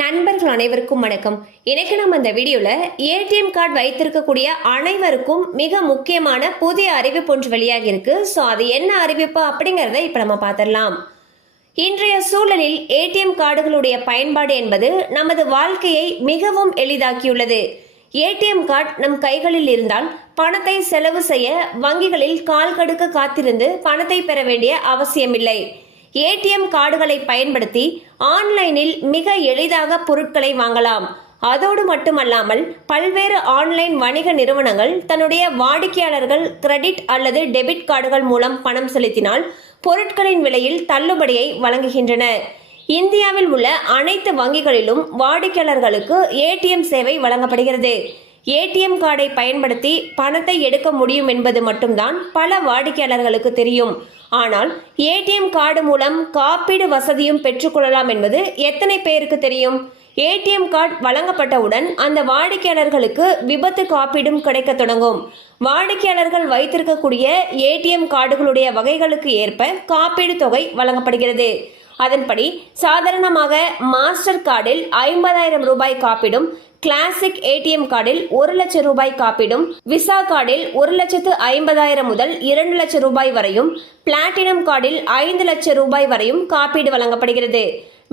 நண்பர்கள் அனைவருக்கும் வணக்கம். இன்னைக்கு நம்ம இந்த வீடியோல ஏடிஎம் கார்டு வைத்திருக்கக்கூடிய அனைவருக்கும் மிக முக்கியமான புதிய அறிவிப்பு ஒன்று வெளியாகி இருக்கு. ஸோ அது என்ன அறிவிப்பு அப்படிங்கறத இப்ப நம்ம பார்த்திடலாம். இன்றைய சூழலில் ஏடிஎம் கார்டுகளுடைய பயன்பாடு என்பது நமது வாழ்க்கையை மிகவும் எளிதாக்கியுள்ளது. ஏடிஎம் கார்டு நம் கைகளில் இருந்தால் பணத்தை செலவு செய்ய வங்கிகளில் கால் கடுக்க காத்திருந்து பணத்தை பெற வேண்டிய அவசியமில்லை. ஏடிஎம் கார்டுகளை பயன்படுத்தி ஆன்லைனில் மிக எளிதாக பொருட்களை வாங்கலாம். அதோடு மட்டுமல்லாமல் பல்வேறு ஆன்லைன் வணிக நிறுவனங்கள் தன்னுடைய வாடிக்கையாளர்கள் கிரெடிட் அல்லது டெபிட் கார்டுகள் மூலம் பணம் செலுத்தினால் பொருட்களின் விலையில் தள்ளுபடியை வழங்குகின்றன. இந்தியாவில் உள்ள அனைத்து வங்கிகளிலும் வாடிக்கையாளர்களுக்கு ஏடிஎம் சேவை வழங்கப்படுகிறது. ஏடிஎம் கார்டை பயன்படுத்தி பணத்தை எடுக்க முடியும் என்பது மட்டும்தான் பல வாடிக்கையாளர்களுக்கு தெரியும். ஆனால் ஏடிஎம் கார்டு மூலம் காப்பீடு வசதியும் பெற்றுக்கொள்ளலாம் என்பது எத்தனை பேருக்கு தெரியும்? ஏடிஎம் கார்டு வழங்கப்பட்டவுடன் அந்த வாடிக்கையாளர்களுக்கு விபத்து காப்பீடும் கிடைக்க தொடங்கும். வாடிக்கையாளர்கள் வைத்திருக்கக்கூடிய ஏடிஎம் கார்டுகளுடைய வகைகளுக்கு ஏற்ப காப்பீடு தொகை வழங்கப்படுகிறது. அதன்படி சாதாரணமாக மாஸ்டர் கார்டில் 50,000 ரூபாய் காப்பீடும், கிளாசிக் ஏடிஎம் கார்டில் 1 லட்சம் ரூபாய் காப்பீடும், விசா கார்டில் 1,50,000 முதல் 2 லட்சம் ரூபாய் வரையும், பிளாட்டினம் கார்டில் 5 லட்சம் ரூபாய் வரையும் காப்பீடு வழங்கப்படுகிறது.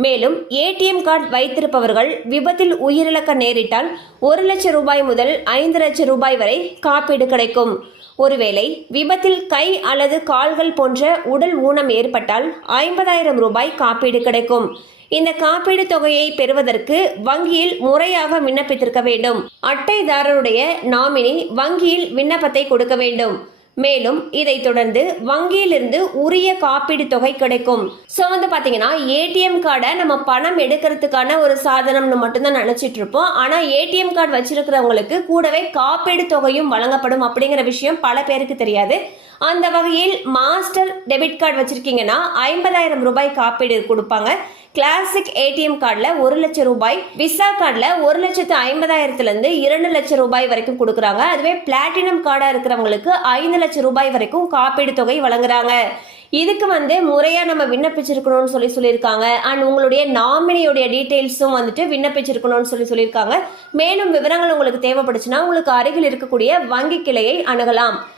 மேலும் ஏடிஎம் கார்டு வைத்திருப்பவர்கள் விபத்தில் உயிரிழக்க நேரிட்டால் 1 லட்சம் ரூபாய் முதல் 5 லட்சம் ரூபாய் வரை காப்பீடு கிடைக்கும். ஒருவேளை விபத்தில் கை அல்லது கால்கள் போன்ற உடல் ஊனம் ஏற்பட்டால் 50,000 ரூபாய் காப்பீடு கிடைக்கும். இந்த காப்பீடு தொகையை பெறுவதற்கு வங்கியில் முறையாக விண்ணப்பித்திருக்க வேண்டும். அட்டைதாரருடைய நாமினி வங்கியில் விண்ணப்பத்தை கொடுக்க வேண்டும். மேலும் இதை தொடர்ந்து வங்கியிலிருந்து உரிய காப்பீடு தொகை கிடைக்கும். ஸோ பாத்தீங்கன்னா ஏடிஎம் கார்டை நம்ம பணம் எடுக்கிறதுக்கான ஒரு சாதனம்னு மட்டும்தான் நினைச்சிட்டு இருப்போம். ஆனா ஏடிஎம் கார்டு வச்சிருக்கிறவங்களுக்கு கூடவே காப்பீடு தொகையும் வழங்கப்படும் அப்படிங்கிற விஷயம் பல பேருக்கு தெரியாது. அந்த வகையில் மாஸ்டர் டெபிட் கார்டு வச்சிருக்கீங்கன்னா 50,000 ரூபாய் காப்பீடு கொடுப்பாங்க. கிளாசிக் ஏடிஎம் கார்டில் 1 லட்சம் ரூபாய், விசா கார்டில் 1,50,000 2 லட்சம் ரூபாய் வரைக்கும் கொடுக்குறாங்க. அதுவே பிளாட்டினம் கார்டாக இருக்கிறவங்களுக்கு 5 லட்சம் ரூபாய் வரைக்கும் காப்பீடு தொகை வழங்குறாங்க. இதுக்கு முறையா நம்ம விண்ணப்பிச்சிருக்கணும்னு சொல்லியிருக்காங்க. அண்ட் உங்களுடைய நாமினியோடைய டீடைல்ஸும் விண்ணப்பிச்சிருக்கணும்னு சொல்லியிருக்காங்க. மேலும் விவரங்கள் உங்களுக்கு தேவைப்படுச்சுன்னா உங்களுக்கு அருகில் இருக்கக்கூடிய வங்கி கிளையை அணுகலாம்.